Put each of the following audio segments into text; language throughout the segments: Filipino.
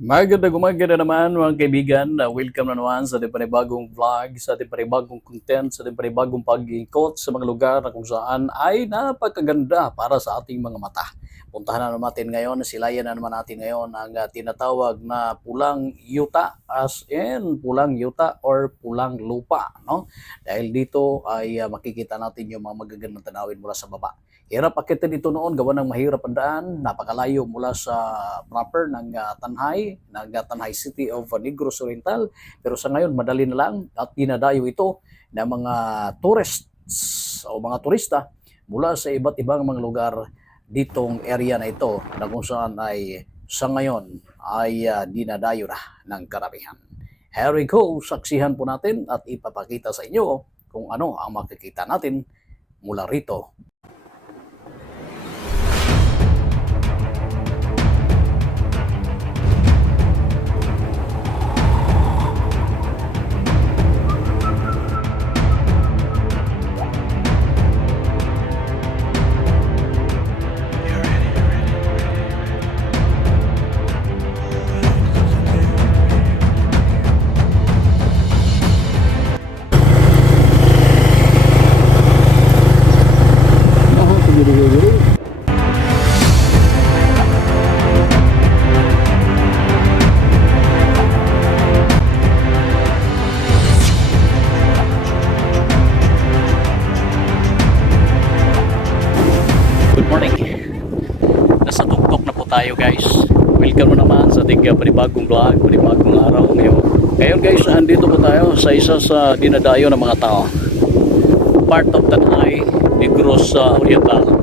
Magandang umaga na naman mga kaibigan. Welcome na naman sa ating panibagong vlog, sa ating panibagong content, sa ating panibagong pag-iikot sa mga lugar na kung saan ay napakaganda para sa ating mga mata. Puntahan na naman natin ngayon, silayan na naman natin ngayon ang tinatawag na pulang yuta, as in pulang yuta or pulang lupa. No? Dahil dito ay makikita natin yung mga magagandang tanawin mula sa baba. Hirap akitin dito noon, gawa ng mahirap ang daan, napakalayo mula sa proper ng Tanay City of Negros Oriental. Pero sa ngayon, madali na lang at dinadayo ito ng mga tourists o mga turista mula sa iba't ibang mga lugar ditong area na ito na kung saan ay sa ngayon ay dinadayo na ng karamihan. Here we go, saksihan po natin at ipapakita sa inyo kung ano ang makikita natin mula rito. Good morning. Nasa tuktok na po tayo guys. Welcome na naman sa ating panibagong vlog, panibagong araw ngayon. Ngayon guys, andito po tayo sa isa sa dinadayo ng mga tao. Part of Tanay, Negros Oriental.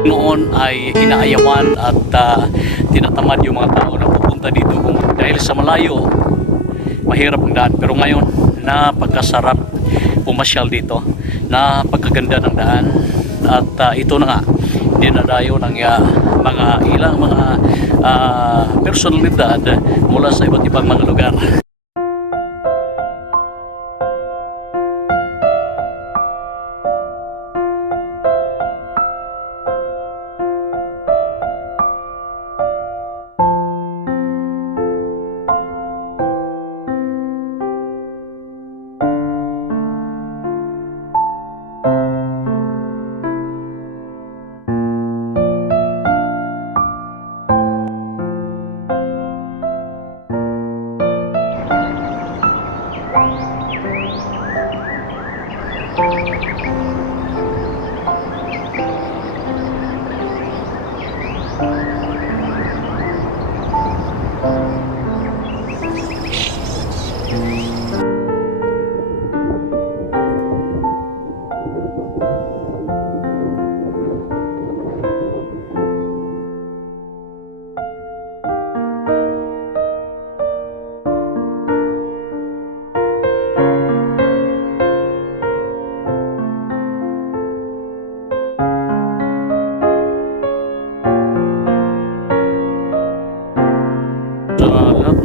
Noon ay inaayawan at tinatamad yung mga tao na pupunta dito dahil sa malayo, mahirap ang daan. Pero ngayon, napakasarap pumasyal dito, napakaganda ng daan at ito na nga, dinadayo ng mga ilang mga personalidad mula sa iba't ibang mga lugar.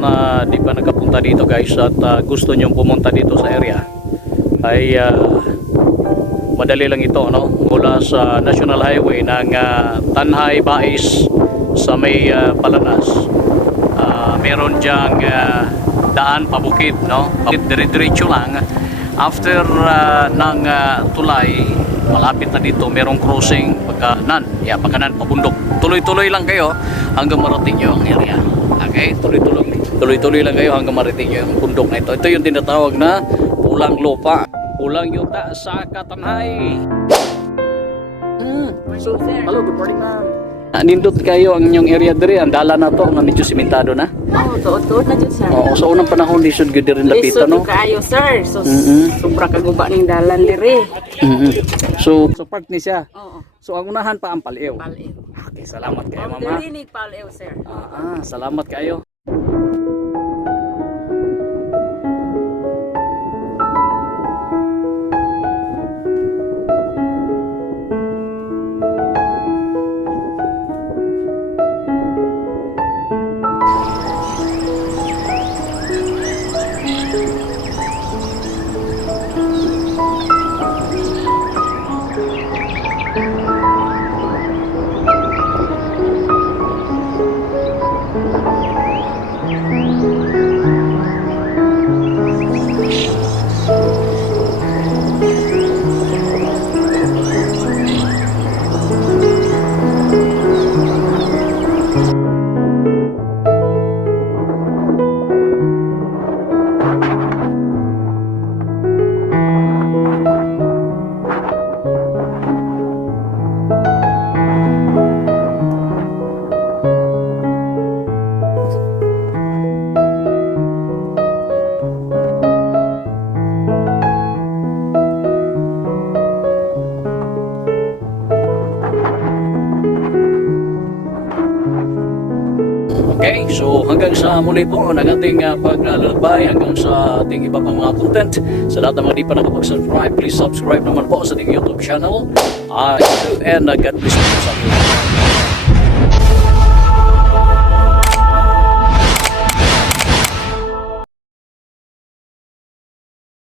Na di pa nakapunta dito guys at gusto nyong pumunta dito sa area ay madali lang ito, no? Mula sa National Highway ng Tanay Bais sa may Palanas, meron dyang daan pabukid, no? Dire-diretso lang after ng tulay, malapit na dito merong crossing pagkanan pabundok. Tuloy-tuloy lang kayo hanggang marating nyo ang area. Okay, tuloy-tuloy lang kayo hanggang mariting nyo yung bundok na ito. Ito yung tinatawag na pulang lupa. Pulang yuta sa Katanhay. So, hello, good morning ma'am. Nindot kayo ang inyong area diri, ang dala na to, nga medyo simentado na. Oo, tuod-tuod na dyan, sir. Oo, sa unang panahon lisod gyud diri lapitan no. Lisod kaayo, sir. So, sobra kaguba ng dalan diri. So part ni siya. Oo. So ang unahan pa ang Paliw. Palaew. Okay, salamat kayo Ang mama. diri ni Palaew, sir. Salamat kayo. Okay, so hanggang sa muli po ng ating paglalakbay, hanggang sa ating iba pang mga content. Sa lahat ng mga di pa nakapag-subscribe, please subscribe naman po sa ating YouTube channel. And God bless po sa ating